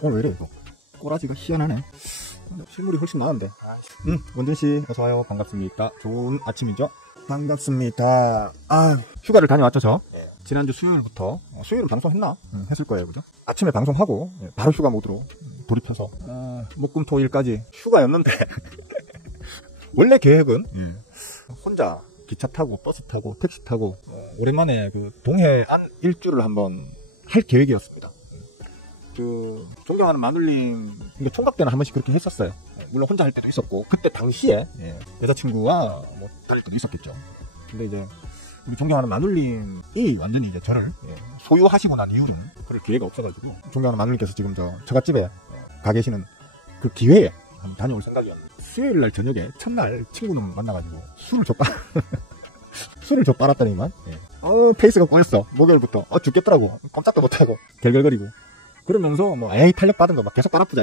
오늘 왜 이래 이거? 꼬라지가 희한하네. 실물이 훨씬 나은데. 원준씨 어서와요. 반갑습니다. 좋은 아침이죠? 반갑습니다. 휴가를 다녀왔죠 저? 네. 지난주 수요일부터 수요일은 방송했나? 했을 거예요 그죠? 아침에 방송하고 바로 휴가 모드로 돌입해서 목금토일까지 휴가였는데 원래 계획은 혼자 기차 타고 버스 타고 택시 타고 오랜만에 그 동해안 일주를 한번 할 계획이었습니다. 그 존경하는 마눌님 총각 때는 한 번씩 그렇게 했었어요. 물론 혼자 할 때도 있었고 그때 당시에 여자친구와 뭐 다닐 때도 있었겠죠. 근데 이제 우리 존경하는 마눌님이 완전히 이제 저를 소유하시고 난 이후로는 그럴 기회가 없어가지고 존경하는 마눌님께서 지금 저 처갓집에 가 계시는 그 기회에 한번 다녀올 생각이었는데 수요일날 저녁에 첫날 친구는 만나가지고 술을 줘 빨았더니만 페이스가 꼬였어. 목요일부터 죽겠더라고. 깜짝도 못하고 결결거리고 그러면서 뭐 에이 탄력 받은 거 막 계속 빨아보자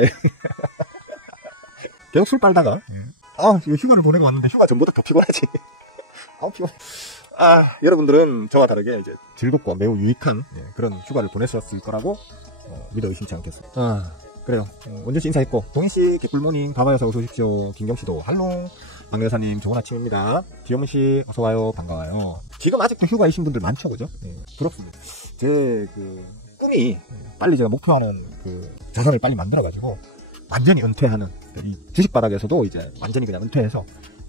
계속 술 빨다가 이거 휴가를 보내고 왔는데 휴가 전보다 더 피곤하지. 피곤해. 여러분들은 저와 다르게 이제 즐겁고 매우 유익한 그런 휴가를 보내셨을 거라고 믿어 의심치 않겠습니다. 그래요. 원준씨 인사했고 동희씨 개꿀모닝 바바여서 어서 오십시오. 김경씨도 할롱. 박여사님 좋은 아침입니다. 지영씨 어서와요. 반가워요. 지금 아직도 휴가이신 분들 많죠 그죠? 부럽습니다. 제 그 꿈이 빨리 제가 목표하는 그 자산을 빨리 만들어가지고 완전히 은퇴하는 이 주식바닥에서도 이제 완전히 그냥 은퇴해서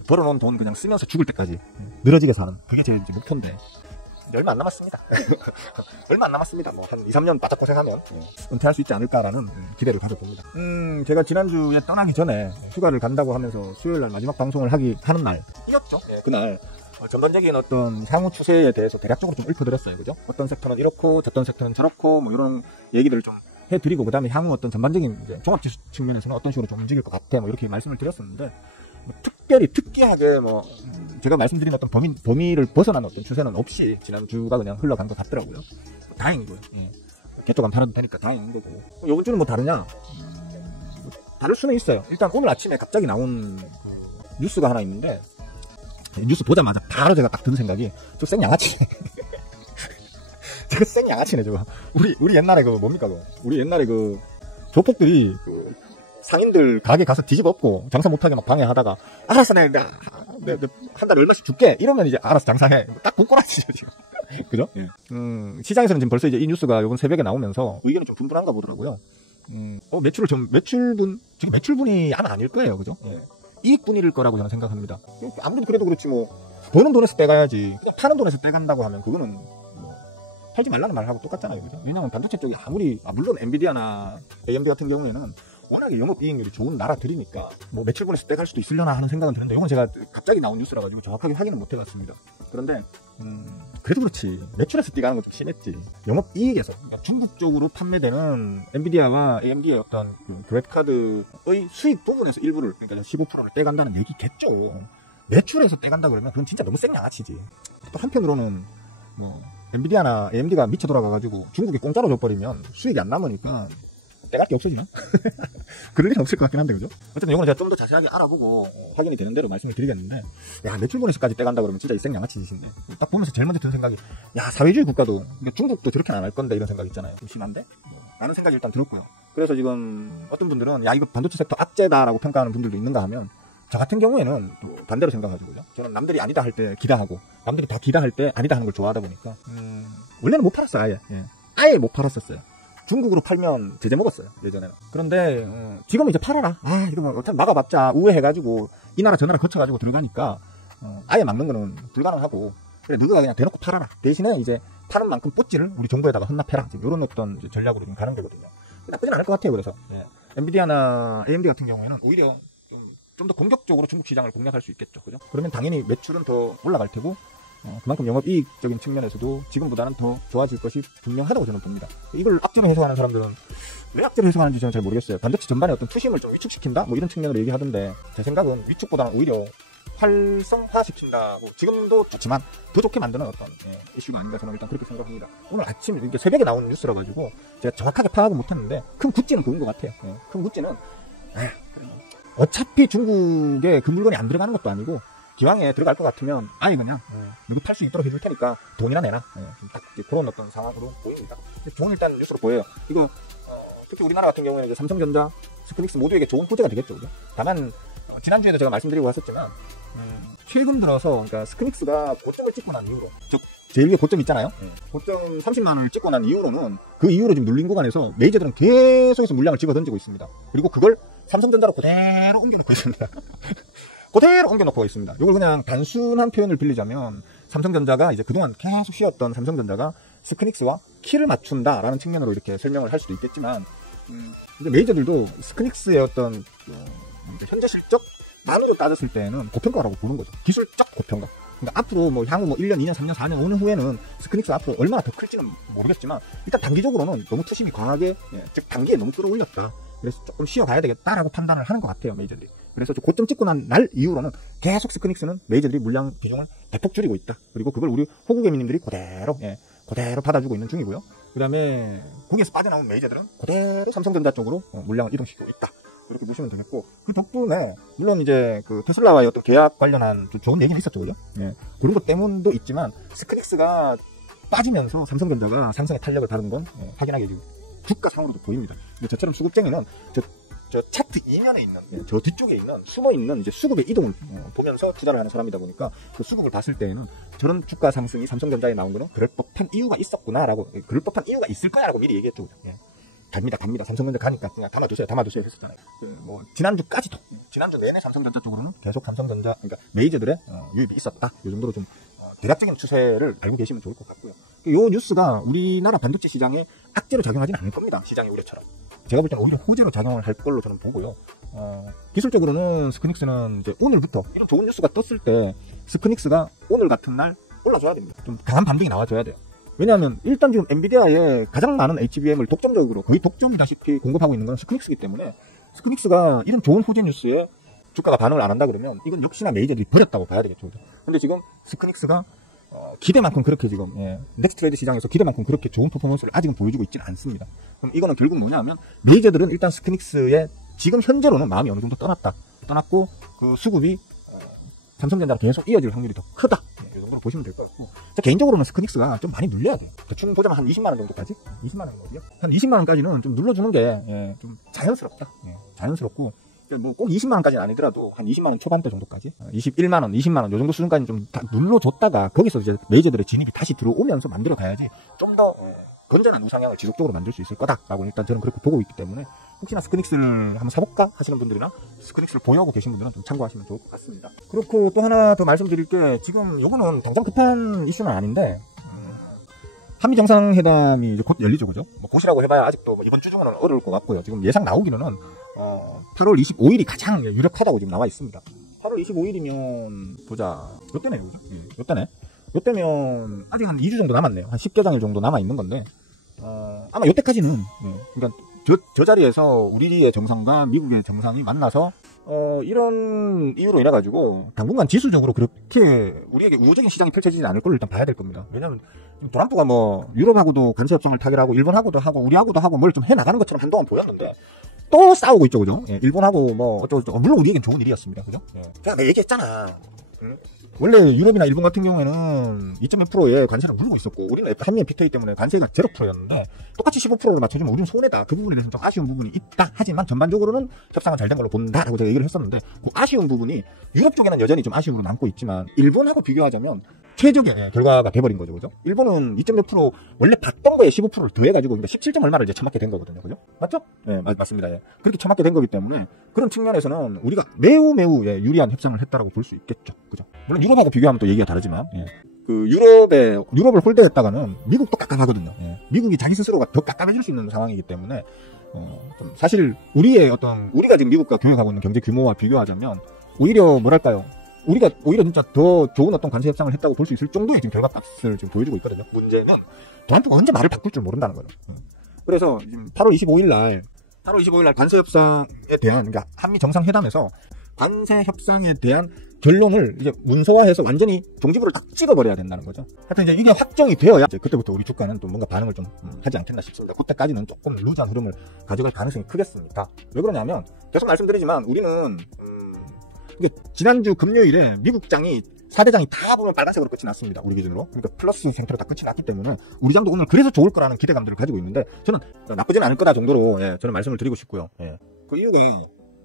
벌어놓은 돈 그냥 쓰면서 죽을 때까지 늘어지게 사는 그게 제 이제 목표인데 얼마 안 남았습니다. 얼마 안 남았습니다. 뭐 한 2, 3년 바짝 고생하면 은퇴할 수 있지 않을까라는 기대를 가져봅니다. 제가 지난주에 떠나기 전에 휴가를 간다고 하면서 수요일날 마지막 방송을 하는 날이었죠. 그날 전반적인 어떤 향후 추세에 대해서 대략적으로 좀 읊어드렸어요. 그죠? 어떤 섹터는 이렇고 저떤 섹터는 저렇고 뭐 이런 얘기들을 좀 해드리고 그 다음에 향후 어떤 전반적인 이제 종합지수 측면에서는 어떤 식으로 좀 움직일 것 같아 뭐 이렇게 말씀을 드렸었는데 뭐 특이하게 뭐 제가 말씀드린 어떤 범위를 벗어난 어떤 추세는 없이 지난주가 그냥 흘러간 것 같더라고요. 다행이고요. 개쪽감 다뤄도 되니까 다행인 거고. 요번 주는 뭐 다르냐? 다를 수는 있어요. 일단 오늘 아침에 갑자기 나온 그 뉴스가 하나 있는데 뉴스 보자마자 바로 제가 딱 든 생각이 저 생양아치 저거 생양아치네 저거. 우리 옛날에 그 뭡니까 그거. 우리 옛날에 그 조폭들이 그 상인들 가게 가서 뒤집어엎고 장사 못하게 막 방해하다가 알았어 내가 한 달에 얼마씩 줄게 이러면 이제 알아서 장사해. 딱 그꼬라지죠 지금. 그죠? 시장에서는 지금 벌써 이제 이 뉴스가 요번 새벽에 나오면서 의견이 좀 분분한가 보더라고요. 매출분이 아마 아닐 거예요. 그죠? 이익분일 거라고 저는 생각합니다. 아무리 그래도 그렇지 뭐 버는 돈에서 떼가야지 그냥 파는 돈에서 떼간다고 하면 그거는 뭐 팔지 말라는 말하고 똑같잖아요. 그죠? 왜냐면 반도체 쪽이 물론 엔비디아나 AMD 같은 경우에는 워낙에 영업이익률이 좋은 나라들이니까 뭐 매출분에서 떼갈 수도 있으려나 하는 생각은 드는데 이건 제가 갑자기 나온 뉴스라 가지고 정확하게 확인은 못 해봤습니다. 그런데 그래도 그렇지 매출에서 떼가는 건 좀 심했지. 영업이익에서 그러니까 중국 쪽으로 판매되는 엔비디아와 AMD의 어떤 그 그래픽카드의 수익 부분에서 일부를 그러니까 15%를 떼간다는 얘기겠죠. 매출에서 떼간다 그러면 그건 진짜 너무 생양아치지. 또 한편으로는 뭐 엔비디아나 AMD가 미쳐 돌아가가지고 중국에 공짜로 줘버리면 수익이 안 남으니까 떼갈 게 없어지나? 그럴 일은 없을 것 같긴 한데, 그죠? 어쨌든 이거는 제가 좀 더 자세하게 알아보고 확인이 되는 대로 말씀을 드리겠는데, 야, 매출분에서까지 떼간다 그러면 진짜 이 생양아치짓인데. 딱 보면서 제일 먼저 드는 생각이, 야, 사회주의 국가도, 그러니까 중국도 저렇게는 안 할 건데, 이런 생각 있잖아요. 좀 심한데? 라는 생각이 일단 들었고요. 그래서 지금 어떤 분들은, 야, 이거 반도체 섹터 악재다라고 평가하는 분들도 있는가 하면, 저 같은 경우에는 또 반대로 생각하죠, 그죠? 저는 남들이 아니다 할 때 기다하고, 남들이 다 기다할 때 아니다 하는 걸 좋아하다 보니까, 원래는 못 팔았어요, 아예. 아예 못 팔았었어요. 중국으로 팔면 제재 먹었어요 예전에는. 그런데 지금은 이제 팔아라. 이거 뭐 어차피 막아봤자 우회해가지고 이 나라 저 나라 거쳐가지고 들어가니까 아예 막는 거는 불가능하고 그래 누가 그냥 대놓고 팔아라. 대신에 이제 파는 만큼 뽀찌를 우리 정부에다가 헌납해라. 지금 이런 어떤 전략으로 지금 가는 거거든요. 나쁘진 않을 것 같아요. 그래서 엔비디아나 AMD 같은 경우에는 오히려 좀 더 공격적으로 중국 시장을 공략할 수 있겠죠. 그죠? 그러면 당연히 매출은 더 올라갈 테고 그만큼 영업이익적인 측면에서도 지금보다는 더 좋아질 것이 분명하다고 저는 봅니다. 이걸 악재로 해석하는 사람들은 왜 악재로 해석하는지 저는 잘 모르겠어요. 반도체 전반에 어떤 투심을 좀 위축시킨다? 뭐 이런 측면으로 얘기하던데 제 생각은 위축보다는 오히려 활성화시킨다고 지금도 좋지만 더 좋게 만드는 어떤 이슈가 아닌가 저는 일단 그렇게 생각합니다. 오늘 아침 이게 새벽에 나온 뉴스라 가지고 제가 정확하게 파악은 못했는데 큰 굿즈는 그런 것 같아요. 큰 굿즈는 어차피 중국에 그 물건이 안 들어가는 것도 아니고 기왕에 들어갈 것 같으면 아예 그냥 누구 팔 수 있도록 해줄 테니까 돈이나 내놔. 딱 그런 어떤 상황으로 보입니다. 좋은 일단 뉴스로 보여요. 이거 특히 우리나라 같은 경우에는 이제 삼성전자, 스크닉스 모두에게 좋은 호재가 되겠죠. 그죠? 다만 지난주에도 제가 말씀드리고 왔었지만 최근 들어서 그러니까 스크닉스가 고점을 찍고 난 이후로, 즉 제일 위에 고점 있잖아요. 고점 30만원을 찍고 난 이후로는 그 이후로 지금 눌린 구간에서 메이저들은 계속해서 물량을 집어 던지고 있습니다. 그리고 그걸 삼성전자로 그대로 옮겨놓고 있습니다. 그대로 옮겨놓고 있습니다. 이걸 그냥 단순한 표현을 빌리자면 삼성전자가 이제 그동안 계속 쉬었던 삼성전자가 스크닉스와 키를 맞춘다라는 측면으로 이렇게 설명을 할 수도 있겠지만, 이제 메이저들도 스크닉스의 어떤 현재 실적만으로 따졌을 때는 고평가라고 보는 거죠. 기술적 고평가. 그러니까 앞으로 뭐 향후 뭐 1년, 2년, 3년, 4년 오는 후에는 스크닉스 앞으로 얼마나 더 클지는 모르겠지만 일단 단기적으로는 너무 투심이 강하게, 즉 단기에 너무 끌어올렸다. 그래서 조금 쉬어가야 되겠다라고 판단을 하는 것 같아요, 메이저들이. 그래서 고점 찍고 난 날 이후로는 계속 스크닉스는 메이저들이 물량 비중을 대폭 줄이고 있다. 그리고 그걸 우리 호구개미님들이 그대로 받아주고 있는 중이고요. 그 다음에 거기에서 빠져나온 메이저들은 그대로 삼성전자 쪽으로 물량을 이동시키고 있다. 그렇게 보시면 되겠고, 그 덕분에 물론 이제 그 테슬라와의 어떤 계약 관련한 좋은 얘기는 있었죠, 그죠? 그런 것 때문도 있지만 스크닉스가 빠지면서 삼성전자가 상승의 탄력을 받은 건 확인하기 주가상으로도 보입니다. 근데 저처럼 수급쟁이는 저 차트 이면에 있는, 저 뒤쪽에 있는 숨어있는 이제 수급의 이동을 보면서 투자를 하는 사람이다 보니까 그 수급을 봤을 때에는 저런 주가 상승이 삼성전자에 나온 거는 그럴 법한 이유가 있었구나라고, 그럴 법한 이유가 있을 거야라고 미리 얘기했죠. 갑니다. 삼성전자 가니까 그냥 담아두세요 했었잖아요. 뭐 지난주까지도, 지난주 내내 삼성전자 쪽으로는 계속 삼성전자, 그러니까 메이저들의 유입이 있었다. 이 정도로 좀 대략적인 추세를 알고 계시면 좋을 것 같고요. 이 뉴스가 우리나라 반도체 시장에 악재로 작용하지는 않을 겁니다. 시장의 우려처럼. 제가 볼 때는 오히려 호재로 작용을 할 걸로 저는 보고요. 기술적으로는 스크닉스는 이제 오늘부터 이런 좋은 뉴스가 떴을 때 스크닉스가 오늘 같은 날 올라줘야 됩니다. 좀 강한 반등이 나와줘야 돼요. 왜냐하면 일단 지금 엔비디아에 가장 많은 HBM을 독점적으로 거의 독점이다시피 공급하고 있는 건 스크닉스이기 때문에, 스크닉스가 이런 좋은 호재 뉴스에 주가가 반응을 안 한다 그러면 이건 역시나 메이저들이 버렸다고 봐야 되겠죠. 근데 지금 스크닉스가 기대만큼 그렇게 지금 넥스트레이드 시장에서 기대만큼 그렇게 좋은 퍼포먼스를 아직은 보여주고 있지는 않습니다. 그럼 이거는 결국 뭐냐면 메이저들은 일단 스크닉스의 지금 현재로는 마음이 어느 정도 떠났고 그 수급이 삼성전자로 계속 이어질 확률이 더 크다. 이 정도로 보시면 될 것 같고, 개인적으로는 스크닉스가 좀 많이 눌려야 돼요. 대충 보자면 한 20만원 정도까지? 20만원 정도요? 한 20만원까지는 좀 눌러주는 게 좀 자연스럽다. 자연스럽고, 뭐 꼭 20만원까지는 아니더라도 한 20만원 초반대 정도까지, 21만원, 20만원 요 정도 수준까지 좀 다 눌러줬다가 거기서 이제 메이저들의 진입이 다시 들어오면서 만들어 가야지 좀 더 건전한 우상향을 지속적으로 만들 수 있을 거다라고 일단 저는 그렇게 보고 있기 때문에, 혹시나 스크닉스를 한번 사볼까 하시는 분들이나 스크닉스를 보유하고 계신 분들은 좀 참고하시면 좋을 것 같습니다. 그렇고 또 하나 더 말씀드릴 게, 지금 요거는 당장 급한 이슈는 아닌데, 한미 정상회담이 이제 곧 열리죠, 그죠? 뭐 곧이라고 해봐야 아직도 뭐 이번 주 중에는 어려울 것 같고요. 지금 예상 나오기로는 8월 25일이 가장 유력하다고 지금 나와 있습니다. 8월 25일이면 보자, 몇 대네요, 그죠? 몇 대면 아직 한 2주 정도 남았네요. 한 10개장일 정도 남아 있는 건데, 아마 요때까지는, 그러니까 저 자리에서 우리의 정상과 미국의 정상이 만나서 이런 이유로 인해 가지고 당분간 지수적으로 그렇게 우리에게 우호적인 시장이 펼쳐지지 않을 걸 일단 봐야 될 겁니다. 왜냐면 트럼프가 뭐 유럽하고도 관세 협상을 타결하고 일본하고도 하고 우리하고도 하고 뭘 좀 해 나가는 것처럼 한동안 보였는데 또 싸우고 있죠, 그죠? 일본하고 뭐 어쩌고 물론 우리에겐 좋은 일이었습니다, 그죠? 제가 얘기했잖아. 원래 유럽이나 일본 같은 경우에는 2.2%의 관세를 물고 있었고, 우리는 한미의 PTA 때문에 관세가 0%였는데 똑같이 15%를 맞춰주면 우리는 손해다. 그 부분에 대해서는 좀 아쉬운 부분이 있다. 하지만 전반적으로는 협상은 잘 된 걸로 본다라고 제가 얘기를 했었는데, 그 아쉬운 부분이 유럽 쪽에는 여전히 좀 아쉬움으로 남고 있지만 일본하고 비교하자면 최적의 결과가 돼버린 거죠, 그죠? 일본은 2.6% 원래 받던 거에 15%를 더해가지고 17점 얼마를 이제 처맞게 된 거거든요, 그죠? 맞죠? 맞습니다. 그렇게 처맞게 된 거기 때문에 그런 측면에서는 우리가 매우 유리한 협상을 했다라고 볼 수 있겠죠, 그죠? 물론 유럽하고 비교하면 또 얘기가 다르지만, 그 유럽을 홀대했다가는 미국도 깝깝하거든요. 미국이 자기 스스로가 더 깝깝해질 수 있는 상황이기 때문에, 좀 사실 우리가 지금 미국과 교역하고 있는 경제 규모와 비교하자면 오히려 뭐랄까요? 우리가 오히려 진짜 더 좋은 어떤 관세 협상을 했다고 볼 수 있을 정도의 지금 결과값을 지금 보여주고 있거든요. 문제는 트럼프가 언제 말을 바꿀 줄 모른다는 거예요. 그래서 지금 8월 25일 날 관세 협상에 대한, 그러니까 한미 정상회담에서 관세 협상에 대한 결론을 이제 문서화해서 완전히 종지부를 딱 찍어버려야 된다는 거죠. 하여튼 이제 이게 확정이 되어야 이제 그때부터 우리 주가는 또 뭔가 반응을 좀 하지 않겠나 싶습니다. 그때까지는 조금 루즈한 흐름을 가져갈 가능성이 크겠습니다. 왜 그러냐면 계속 말씀드리지만 우리는 지난주 금요일에 미국장이 4대장이 다 보면 빨간색으로 끝이 났습니다. 우리 기준으로. 그러니까 플러스 형태로 다 끝이 났기 때문에 우리 장도 오늘 그래서 좋을 거라는 기대감들을 가지고 있는데 저는 나쁘진 않을 거다 정도로 저는 말씀을 드리고 싶고요. 그 이유가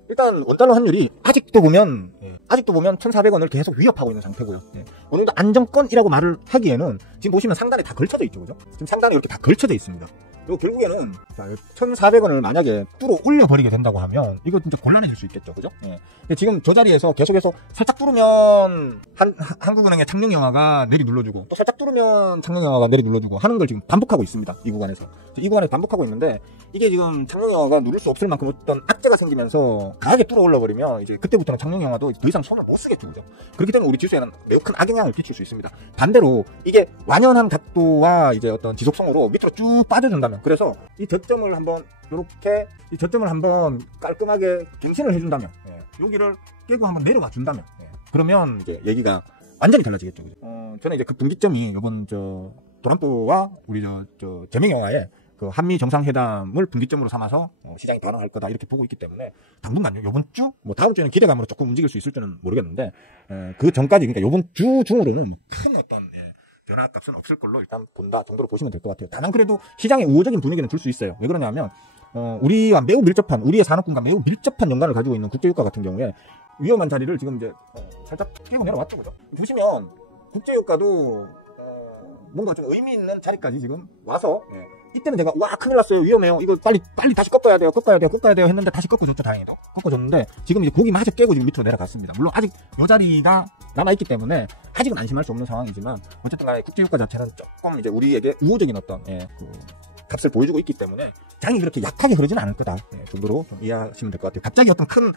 일단 원달러 환율이 아직도 보면 1,400원을 계속 위협하고 있는 상태고요. 어느 정도 안정권이라고 말을 하기에는 지금 보시면 상단에 다 걸쳐져 있죠, 그죠? 지금 상단에 이렇게 다 걸쳐져 있습니다. 그리고 결국에는 1,400원을 만약에 뚫어 올려버리게 된다고 하면 이거 진짜 곤란해질 수 있겠죠, 그죠? 지금 저 자리에서 계속해서 살짝 뚫으면 한국은행의 창룡영화가 내리 눌러주고 또 살짝 뚫으면 창룡영화가 내리 눌러주고 하는 걸 지금 반복하고 있습니다. 이 구간에서 반복하고 있는데 이게 지금 창룡영화가 누를 수 없을 만큼 어떤 악재가 생기면서 강하게 뚫어 올라버리면 이제 그때부터는 창룡영화도 더 이상 손을 못 쓰겠죠, 그죠? 그렇기 때문에 우리 지수에는 매우 큰 악영향을 끼칠 수 있습니다. 반대로 이게 완연한 각도와 이제 어떤 지속성으로 밑으로 쭉 빠져준다면, 그래서 이 저점을 한번 이렇게 깔끔하게 갱신을 해준다면, 여기를 깨고 한번 내려가 준다면, 그러면 이제 얘기가 완전히 달라지겠죠, 그죠? 저는 이제 그 분기점이 이번 도란보와 우리 제명영화의 그 한미 정상회담을 분기점으로 삼아서 시장이 반응할 거다 이렇게 보고 있기 때문에 당분간요, 요번 주, 다음 주에는 기대감으로 조금 움직일 수 있을지는 모르겠는데, 그 전까지, 그러니까 요번 주 중으로는 큰 어떤 변화값은 없을 걸로 일단 본다 정도로 보시면 될 것 같아요. 다만 그래도 시장에 우호적인 분위기는 줄 수 있어요. 왜 그러냐면 우리와 매우 밀접한, 우리의 산업군과 매우 밀접한 연관을 가지고 있는 국제유가 같은 경우에 위험한 자리를 지금 이제 살짝 깨고 내려왔죠, 그죠? 보시면 국제유가도 뭔가 좀 의미 있는 자리까지 지금 와서, 이때는 제가 와 큰일 났어요, 위험해요, 이거 빨리 다시 꺾어야 돼요 했는데 다시 꺾어줬죠. 다행히도 꺾어줬는데 지금 이제 고기 마저 깨고 지금 밑으로 내려갔습니다. 물론 아직 요 자리가 남아있기 때문에 아직은 안심할 수 없는 상황이지만 어쨌든 간에 국제유가 자체는 조금 이제 우리에게 우호적인 어떤 그 값을 보여주고 있기 때문에 장이 그렇게 약하게 흐르지는 않을 거다 정도로 좀 이해하시면 될 것 같아요. 갑자기 어떤 큰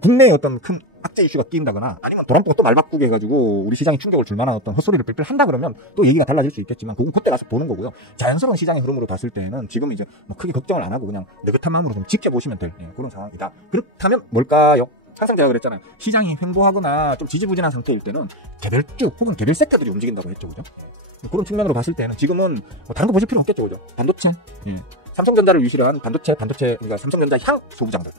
국내에 어떤 큰 악재 이슈가 끼인다거나 아니면 도란보가 또 말 바꾸게 해가지고 우리 시장에 충격을 줄 만한 어떤 헛소리를 빌빌 한다 그러면 또 얘기가 달라질 수 있겠지만 그건 그때 가서 보는 거고요. 자연스러운 시장의 흐름으로 봤을 때는 지금 이제 크게 걱정을 안 하고 그냥 느긋한 마음으로 좀 지켜보시면 될 그런 상황이다. 그렇다면 뭘까요? 항상 제가 그랬잖아요. 시장이 횡보하거나 좀 지지부진한 상태일 때는 개별주 혹은 개별 섹터들이 움직인다고 했죠, 그죠? 그런 측면으로 봤을 때는 지금은 다른 거 보실 필요 없겠죠, 그죠? 반도체, 삼성전자를 위시로 한 반도체, 그러니까 삼성전자 향 소부장들.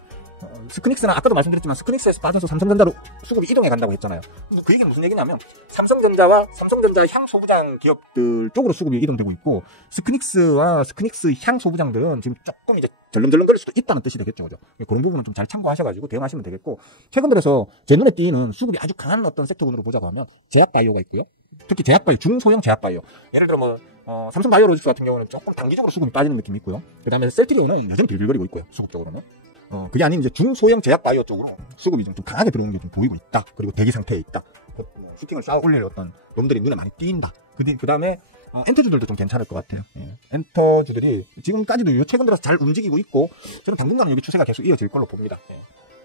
스크닉스는 아까도 말씀드렸지만 스크닉스에서 빠져서 삼성전자로 수급이 이동해 간다고 했잖아요. 그 얘기는 무슨 얘기냐면 삼성전자와 삼성전자 향 소부장 기업들 쪽으로 수급이 이동되고 있고 스크닉스와 스크닉스 향 소부장들은 지금 조금 이제 절름절름거릴 수도 있다는 뜻이 되겠죠, 그죠? 그런 부분은 좀 잘 참고하셔가지고 대응하시면 되겠고, 최근 들어서 제 눈에 띄는 수급이 아주 강한 어떤 섹터군으로 보자고 하면 제약바이오가 있고요. 특히 제약바이오, 중소형 제약바이오. 예를 들어 삼성바이오로직스 같은 경우는 조금 단기적으로 수급이 빠지는 느낌이 있고요. 그 다음에 셀트리온은 여전히 빌빌거리고 있고요, 수급적으로는. 그게 아닌 이제 중소형 제약바이오 쪽으로 수급이 좀 강하게 들어오는 게 좀 보이고 있다. 그리고 대기 상태에 있다. 슈팅을 쌓아 올릴 어떤 놈들이 눈에 많이 띄인다. 그 다음에 엔터주들도 좀 괜찮을 것 같아요. 엔터주들이 지금까지도 최근 들어서 잘 움직이고 있고, 저는 당분간은 여기 추세가 계속 이어질 걸로 봅니다.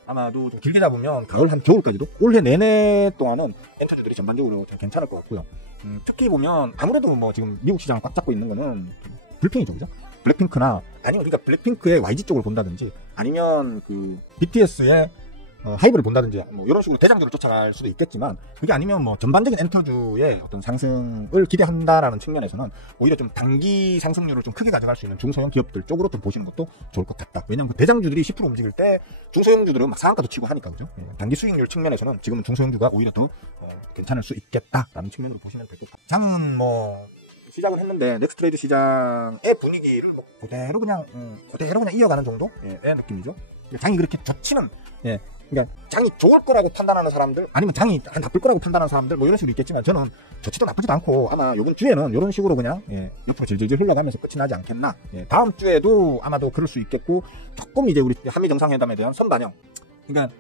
아마도 좀 길게 잡으면 가을 한 겨울까지도 올해 내내 동안은 엔터주들이 전반적으로 좀 괜찮을 것 같고요. 특히 보면 아무래도 지금 미국 시장을 꽉 잡고 있는 거는 블랙핑이죠, 그죠? 블랙핑크나 아니면 그러니까 블랙핑크의 YG 쪽을 본다든지 아니면 그 BTS의 하이브를 본다든지 이런 식으로 대장주를 쫓아갈 수도 있겠지만, 그게 아니면 전반적인 엔터주의 어떤 상승을 기대한다라는 측면에서는 오히려 좀 단기 상승률을 좀 크게 가져갈 수 있는 중소형 기업들 쪽으로 좀 보시는 것도 좋을 것 같다. 왜냐면 그 대장주들이 10% 움직일 때 중소형주들은 막 상한가도 치고 하니까, 그죠? 단기 수익률 측면에서는 지금은 중소형주가 오히려 더 괜찮을 수 있겠다라는 측면으로 보시면 될 것 같다. 장은 시작을 했는데 넥스트레이드 시장의 분위기를 그대로 그냥 이어가는 정도의 느낌이죠. 장이 그렇게 좋지는, 그러니까 장이 좋을 거라고 판단하는 사람들, 아니면 장이 나쁠 거라고 판단하는 사람들, 이런 식으로 있겠지만, 저는 좋지도 나쁘지도 않고 아마 이번 주에는 이런 식으로 그냥 옆으로 질질질 흘러가면서 끝이 나지 않겠나. 다음 주에도 아마도 그럴 수 있겠고, 조금 이제 우리 한미 정상회담에 대한 선반영, 그러니까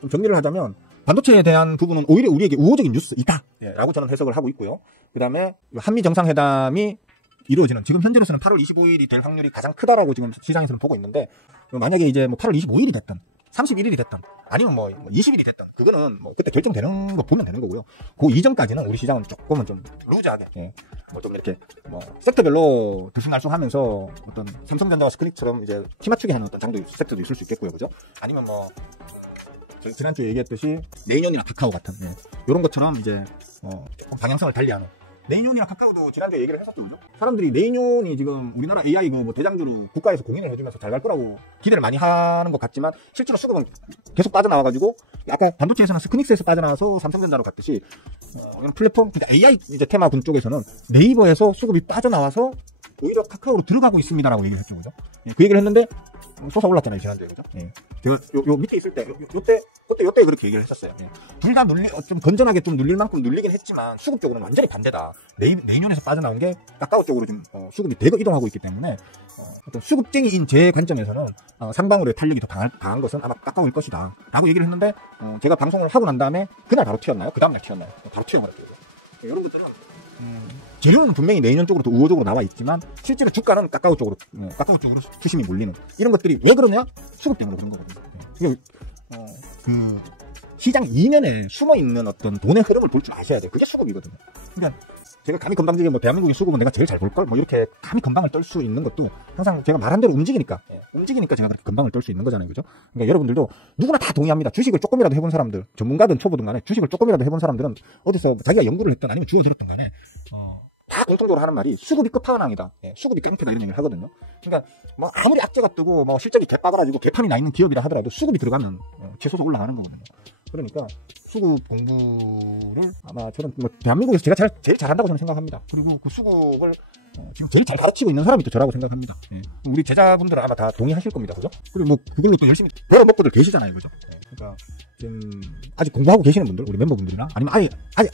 좀 정리를 하자면 반도체에 대한 부분은 오히려 우리에게 우호적인 뉴스이다 라고 저는 해석을 하고 있고요. 그 다음에 한미 정상회담이 이루어지는, 지금 현재로서는 8월 25일이 될 확률이 가장 크다라고 지금 시장에서는 보고 있는데, 만약에 이제 8월 25일이 됐든 31일이 됐든 아니면 20일이 됐든 그거는 그때 결정되는 거 보면 되는 거고요. 그 이전까지는 우리 시장은 조금은 좀 루즈하게 좀 이렇게 섹터별로 들쑥날쑥하면서 어떤 삼성전자와 스크립처럼 이제 키 맞추게 하는 어떤 장도 섹터도 있을 수 있겠고요, 그죠? 아니면 지난주에 얘기했듯이 내년이나 카카오 같은 이런 것처럼 이제 조금 방향성을 달리하는 네이뇽이랑 카카오도 지난주에 얘기를 했었죠, 그죠? 사람들이 네이뇽이 지금 우리나라 AI 뭐 대장주로 국가에서 공인을 해주면서 잘 갈 거라고 기대를 많이 하는 것 같지만 실제로 수급은 계속 빠져나와가지고 아까 반도체에서는 스크닉스에서 빠져나와서 삼성전자로 갔듯이 이런 플랫폼, AI 이제 테마군 쪽에서는 네이버에서 수급이 빠져나와서 오히려 카카오로 들어가고 있습니다라고 얘기를 했죠, 그죠? 예, 그 얘기를 했는데 솟아올랐잖아요, 지난주에, 그죠? 예. 제가 요 밑에 있을 때, 요때 그렇게 얘기를 했었어요. 예. 둘 다 좀 건전하게 좀 눌릴 만큼 눌리긴 했지만 수급적으로는 완전히 반대다. 내년에서 빠져나온 게 카카오 쪽으로 지금 수급이 대거 이동하고 있기 때문에 어떤 수급쟁이인 제 관점에서는 삼방으로의 탄력이 더 강한 것은 아마 카카오일 것이다 라고 얘기를 했는데 제가 방송을 하고 난 다음에 그날 바로 튀었나요? 그 다음날 튀었나요? 바로 튀어버렸죠. 이런 것들은 재료는 분명히 내년 쪽으로 더 우호적으로 나와 있지만 실제로 주가는 카카오 쪽으로 투심이 몰리는 이런 것들이 왜 그러냐? 수급 때문에 그런 거거든요. 그 시장 이면에 숨어 있는 어떤 돈의 흐름을 볼 줄 아셔야 돼요. 그게 수급이거든요. 그러니까 제가 감히 건방지게 뭐 대한민국의 수급은 내가 제일 잘 볼 걸 뭐 이렇게 감히 건방을 떨 수 있는 것도 항상 제가 말한 대로 움직이니까 제가 그렇게 건방을 떨 수 있는 거잖아요, 그죠? 그러니까 여러분들도 누구나 다 동의합니다. 주식을 조금이라도 해본 사람들, 전문가든 초보든 간에 주식을 조금이라도 해본 사람들은 어디서 자기가 연구를 했든 아니면 주워 들었든 간에 다 공통적으로 하는 말이 수급이 끝판왕이다. 수급이 깡패다 이런 얘기를 하거든요. 그러니까 뭐 아무리 악재가 뜨고 뭐 실적이 개빠가지고 개판이 나 있는 기업이라 하더라도 수급이 들어가면 최소도 올라가는 거거든요. 그러니까 수급 공부를 아마 저는 뭐 대한민국에서 제가 제일 잘한다고 저는 생각합니다. 그리고 그 수급을 지금 제일 잘 가르치고 있는 사람이 또 저라고 생각합니다. 우리 제자분들은 아마 다 동의하실 겁니다, 그죠? 그리고 뭐 그걸로 또 열심히 벌어먹고들 계시잖아요, 그죠? 그러니까 지금 아직 공부하고 계시는 분들, 우리 멤버분들이나 아니면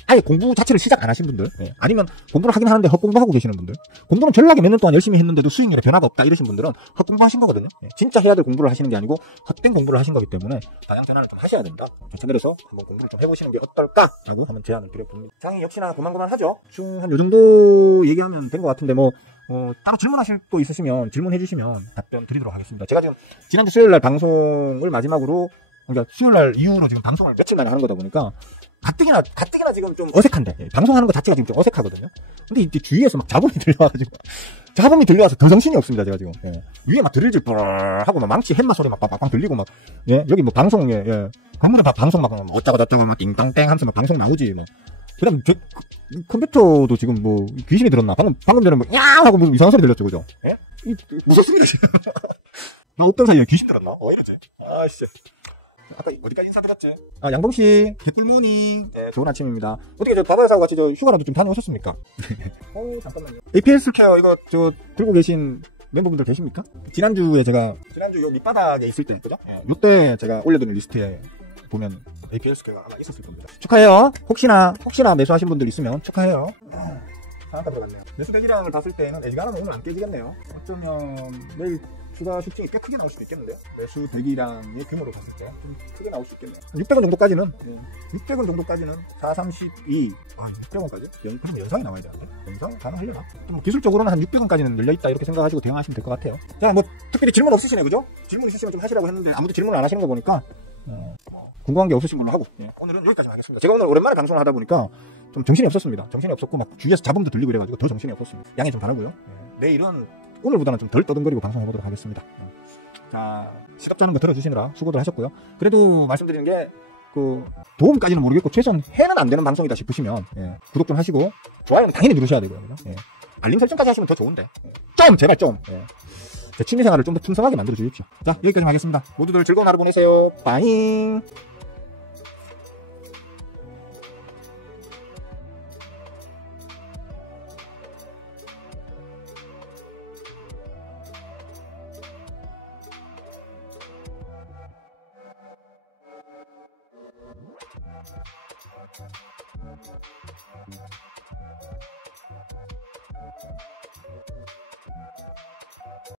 아예 공부 자체를 시작 안 하신 분들, 아니면 공부를 하긴 하는데 헛공부하고 계시는 분들, 공부는 전락에 몇 년 동안 열심히 했는데도 수익률에 변화가 없다 이러신 분들은 헛공부하신 거거든요. 진짜 해야 될 공부를 하시는 게 아니고 헛된 공부를 하신 거기 때문에 방향 전환을 좀 하셔야 된다. 전해서 한번 공부를 좀 해보시는 게 어떨까라고 한번 제안을 드려봅니다. 장이 역시나 그만하죠. 한 요 정도 얘기하면 된 것 같은데 뭐 따로 질문하실 거 있으시면 질문해 주시면 답변 드리도록 하겠습니다. 제가 지금 지난주 수요일날 방송을 마지막으로 그러니까 수요일날 이후로 지금 방송을 며칠 만에 하는 거다 보니까 가뜩이나 지금 좀 어색한데 방송하는 거 자체가 지금 좀 어색하거든요. 근데 이제 주위에서 막 잡음이 들려와서 더 정신이 없습니다. 제가 지금 위에 막 드릴질 하고 막 망치 햄마 소리 막 빵빵 들리고 막 여기 뭐 방송에 건물에 방송 막 어쩌고 저쩌고 막 띵땅땡 하면서 막 방송 나오지 막. 그다음 저 컴퓨터도 지금 뭐 귀신이 들었나 방금 전에 뭐 야 하고 뭐 이상한 소리 들렸죠, 그죠? 무섭습니다 지금. 나 어떤 사이에 귀신 들었나? 왜 이러지? 아씨. 아까 어디까지 인사드렸지? 양봉씨, 개꿀모닝. 네, 좋은 아침입니다. 어떻게 저 바다에서 같이 저 휴가라도 좀 다녀오셨습니까? 잠깐만요. APS 케어 이거 저 들고 계신 멤버분들 계십니까? 지난주 요 밑바닥에 있을 때, 그죠? 요때 제가 올려둔 리스트에 보면 APS 케어가 아마 있었을 겁니다. 축하해요. 혹시나 매수하신 분들 있으면 축하해요. 상한가 들어갔네요. 매수 대기량을 봤을 때는 애지간하면 오늘 안 깨지겠네요. 어쩌면 내일 추가 수익이 꽤 크게 나올 수도 있겠는데요. 매수 대기량의 규모로 봤을 때 좀 크게 나올 수 있겠네요. 600원 정도까지는 432 600원까지 그럼 연상이 나와야 되는데 연상 가능하려나? 좀 기술적으로는 한 600원까지는 열려있다 이렇게 생각하시고 대응하시면 될 것 같아요. 자, 뭐 특별히 질문 없으시네, 그죠? 질문 있으시면 좀 하시라고 했는데 아무도 질문을 안 하시는 거 보니까 궁금한 게 없으신 걸로 하고 오늘은 여기까지만 하겠습니다. 제가 오늘 오랜만에 방송을 하다 보니까 좀 정신이 없었습니다. 정신이 없었고 막 주위에서 잡음도 들리고 이래가지고 더 정신이 없었습니다. 양해 좀 바라고요. 내일은 오늘보다는 좀 덜 떠듬거리고 방송해보도록 하겠습니다. 자, 시각자는 거 들어주시느라 수고들 하셨고요. 그래도 말씀드리는 게 도움까지는 모르겠고 최소한 해는 안 되는 방송이다 싶으시면 구독 좀 하시고 좋아요는 당연히 누르셔야 되고요. 알림 설정까지 하시면 더 좋은데 제발 제 취미생활을 좀 더 풍성하게 만들어 주십시오. 자, 여기까지 하겠습니다. 모두들 즐거운 하루 보내세요. 빠잉.